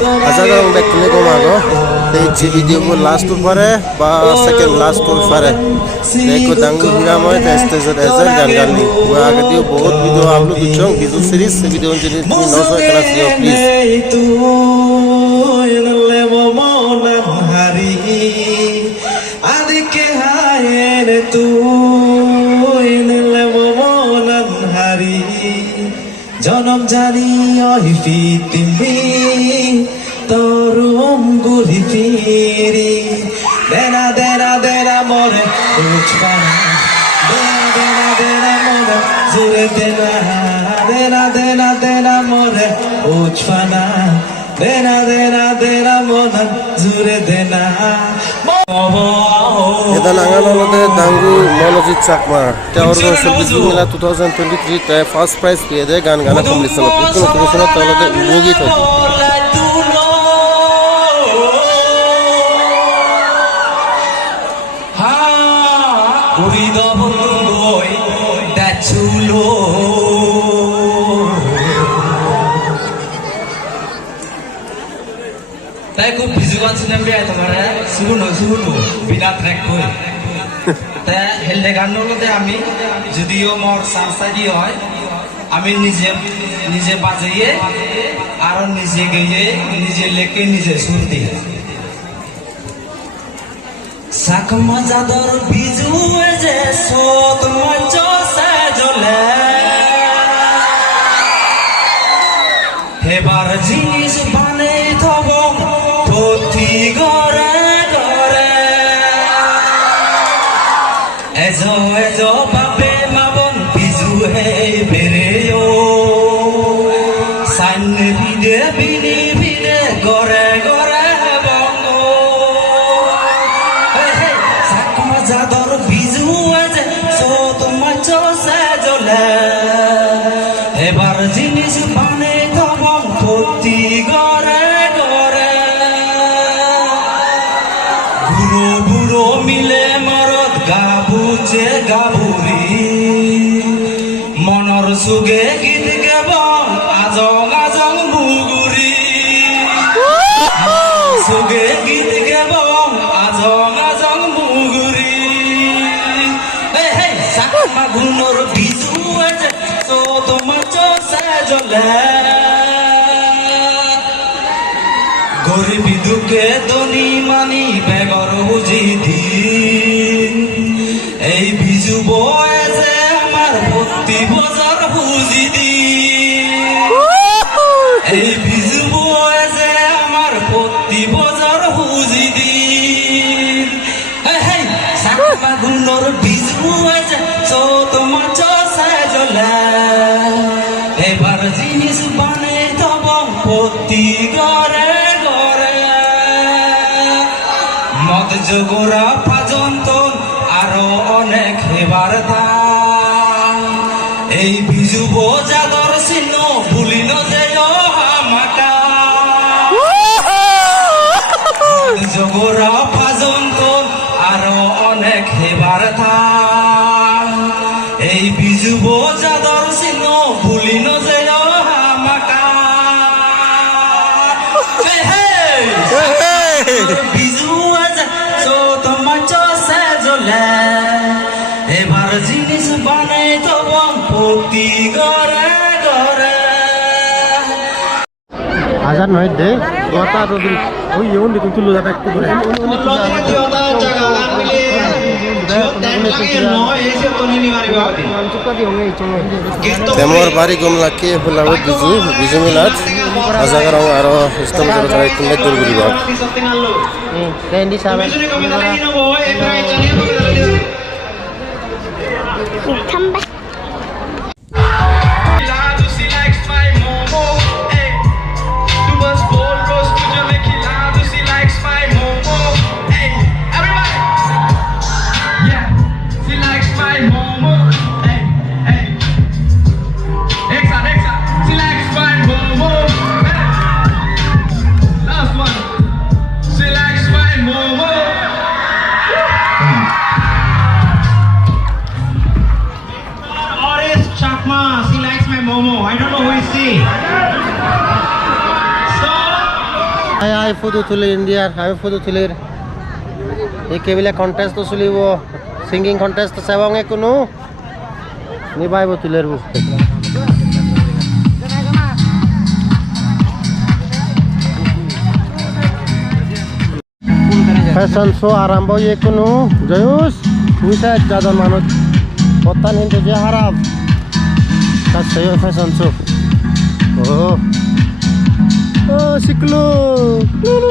Azaga back to Nicomago. They video last to Pare, second last to Pare. They could dangle Hiramo, testers as a Gangali. We are going to both video upload to Chong, Bizu series, video engineer, also cannot see your please. Janam jani ahi fitimi torum guri firi dena dena dena more uchpana dena dena dena more zure dena dena dena dena more uchpana dena dena dena more zure dena Eda nanganolode dangu Monojit Chakma. The organization Mila 2023 the first prize peeye de gan gana competition of ikko competition of tolode ugi thoi. Ha urido bondoi dachulo তাই খুব ভিজু গান শুনলাম রে তোমার শুনো বিনা track করে তা হেলদে গান বলতে আমি যদিও মোর সামসাদি হয় আমি নিজে বাজাইয়ে আর নিজে গেয়ে নিজে লেখে নিজে সুর দিয়ে সাক মজাদার ভিজু যে সত মঞ্চ সাজলে হেবার জিনিস বানে থব পথি গরে গরে এজো এজো বাপে মাবন বিজু হে বেরেও সান্নে বিদে বিনি বিদে গরে গরে বঙ্গ সাকমা জাদর বিজু এজে সত মঞ্চ সাজলে এবার জিনিস বানে থব পথি গরে গরে বুড়ো মিলে মরদ গাবুচে গাবুরি মনর সুগে গীত গাবন আজং আজং বুগুরি সুগে গীত গাবন আজং আজং বুগুরি হে সাকমা গুনর বিজু আছে তো তোমার চোসে জ্বলে গরিবি দুঃখে ধনী মানি বেগর বুঝি দিন এই বিজু বয়েছে আমার ভক্তি বজার বুঝি দিন এই বিজু বয়েছে আমার ভক্তি বজার বুঝি দিন সাকমা গুণর বিজু হয়েছে তো তোমার চষে জ্বলে এবার জিনিস বানে তব ভক্তি করে মদ জগোরা পাজন্তন আরো অনেক হেবার এই বিজু বোজাদর চিহ্ন ভুলি নজে হামাকা জগোরা পাজন্তন আরো অনেক হেবার এই বিজু বোজাদর চিহ্ন ভুলি নজে হামাকা বিজু এবার জিনিস বানাই তো পতি গরে গরে হাজার নয় দে গতা তো ওই ইউন দিকে তুলো যাবে একটু করে তেমর বাড়ি গমলা কে ফুলাবো বিজু মিলাত আজাগার আরো ইসলাম জোরা একটু দূর করিবা দেন্ডি সাবে Come back. আই ফটো তুলি ইণ্ডিয়াৰ আমি ফটো তুলিৰ এই কেইবিলাক কণ্টেষ্টটো চলিব ছিংগিং কণ্টেষ্ট চাবঙে কোনো নিবাইব তুলিৰ ফ্যাশন শো আরম্ভ ইয়ে কোনো জয়ুস উইসা যাদন মানুষ পত্তান হিন্দু যে হারাপ তার সেই ফ্যাশন শো ও শিখলো